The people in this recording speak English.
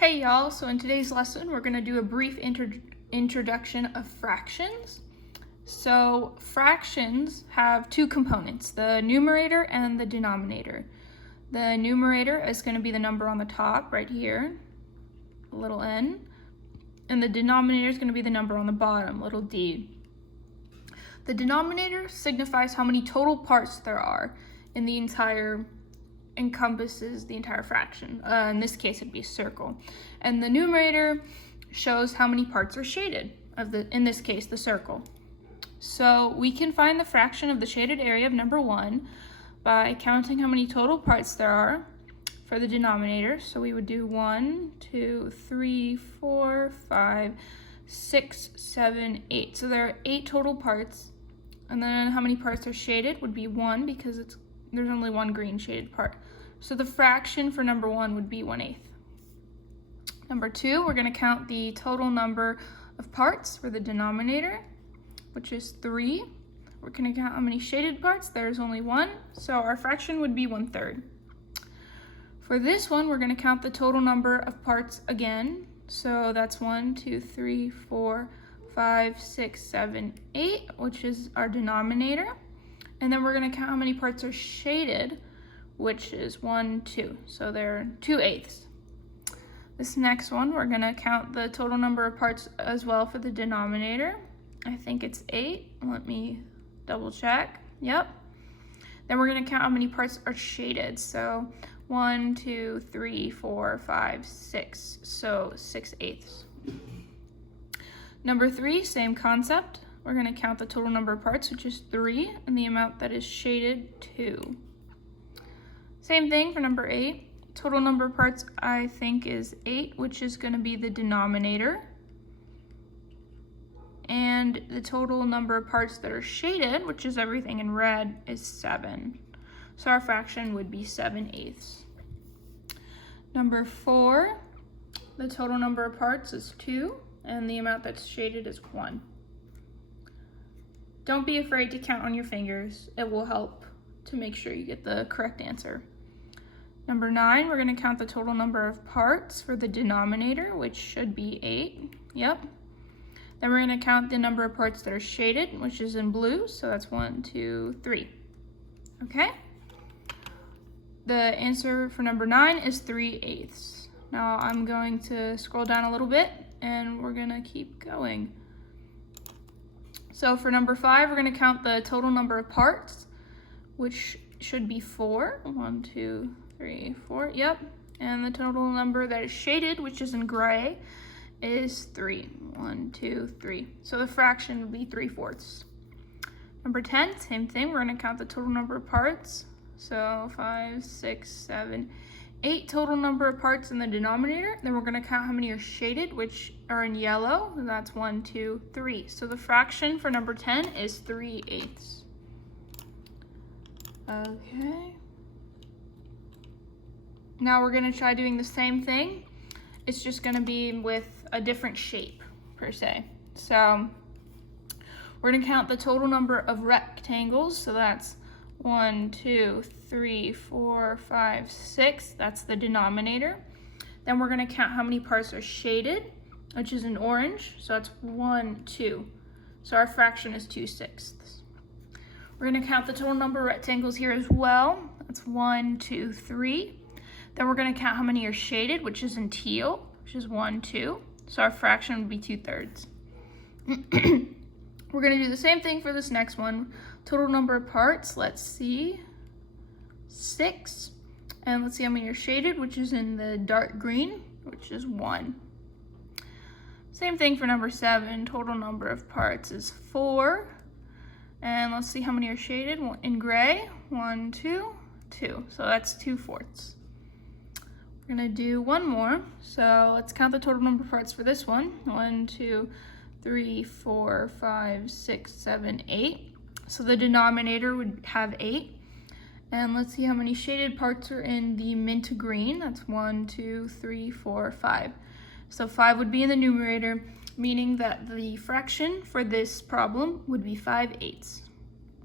Hey y'all, so in today's lesson we're going to do a brief introduction of fractions. So fractions have two components, the numerator and the denominator. The numerator is going to be the number on the top right here, little n, and the denominator is going to be the number on the bottom, little d. The denominator signifies how many total parts there are in the encompasses the entire fraction. In this case, it'd be a circle. And the numerator shows how many parts are shaded, in this case, the circle. So we can find the fraction of the shaded area of number 1 by counting how many total parts there are for the denominator. So we would do 1, 2, 3, 4, 5, 6, 7, 8. So there are 8 total parts. And then how many parts are shaded would be 1 because there's only one green shaded part. So the fraction for number 1 would be 1/8. Number 2, we're going to count the total number of parts for the denominator, which is 3. We're going to count how many shaded parts. There's only 1, so our fraction would be 1/3. For this one, we're going to count the total number of parts again. So that's 1, 2, 3, 4, 5, 6, 7, 8, which is our denominator. And then we're going to count how many parts are shaded, which is 1, 2. So they're 2/8. This next one, we're going to count the total number of parts as well for the denominator. I think it's 8. Let me double check. Yep. Then we're going to count how many parts are shaded. So 1, 2, 3, 4, 5, 6. So 6/8. Number 3, same concept. We're going to count the total number of parts, which is 3, and the amount that is shaded, 2. Same thing for number 8. Total number of parts, I think, is 8, which is going to be the denominator. And the total number of parts that are shaded, which is everything in red, is 7. So our fraction would be 7/8. Number 4, the total number of parts is 2, and the amount that's shaded is 1. Don't be afraid to count on your fingers. It will help to make sure you get the correct answer. Number 9, we're going to count the total number of parts for the denominator, which should be 8. Yep. Then we're going to count the number of parts that are shaded, which is in blue. So that's 1, 2, 3. Okay? The answer for number 9 is 3/8. Now I'm going to scroll down a little bit, and we're going to keep going. So for number 5, we're going to count the total number of parts, which should be 4. 1, 2, 3, 4. Yep. And the total number that is shaded, which is in gray, is 3. 1, 2, 3. So the fraction would be 3/4. Number 10, same thing. We're going to count the total number of parts. So 5, 6, 7, 8 total number of parts in the denominator. Then we're going to count how many are shaded, which are in yellow. And that's 1, 2, 3. So the fraction for number 10 is 3/8. Okay. Now we're going to try doing the same thing. It's just going to be with a different shape, per se. So we're going to count the total number of rectangles. So that's 1, 2, 3, 4, 5, 6. That's the denominator. Then we're going to count how many parts are shaded, which is in orange. So that's 1, 2. So our fraction is 2/6. We're going to count the total number of rectangles here as well. That's 1, 2, 3. Then we're going to count how many are shaded, which is in teal, which is 1, 2. So our fraction would be 2/3. We're going to do the same thing for this next one. Total number of parts, let's see, 6. And let's see how many are shaded, which is in the dark green, which is 1. Same thing for number 7. Total number of parts is 4. And let's see how many are shaded in gray. 1, 2, 2. So that's 2/4. We're going to do one more. So let's count the total number of parts for this one. 1, 2, 3, 4, 5, 6, 7, 8. So the denominator would have 8. And let's see how many shaded parts are in the mint green. That's 1, 2, 3, 4, 5. So 5 would be in the numerator, meaning that the fraction for this problem would be 5/8.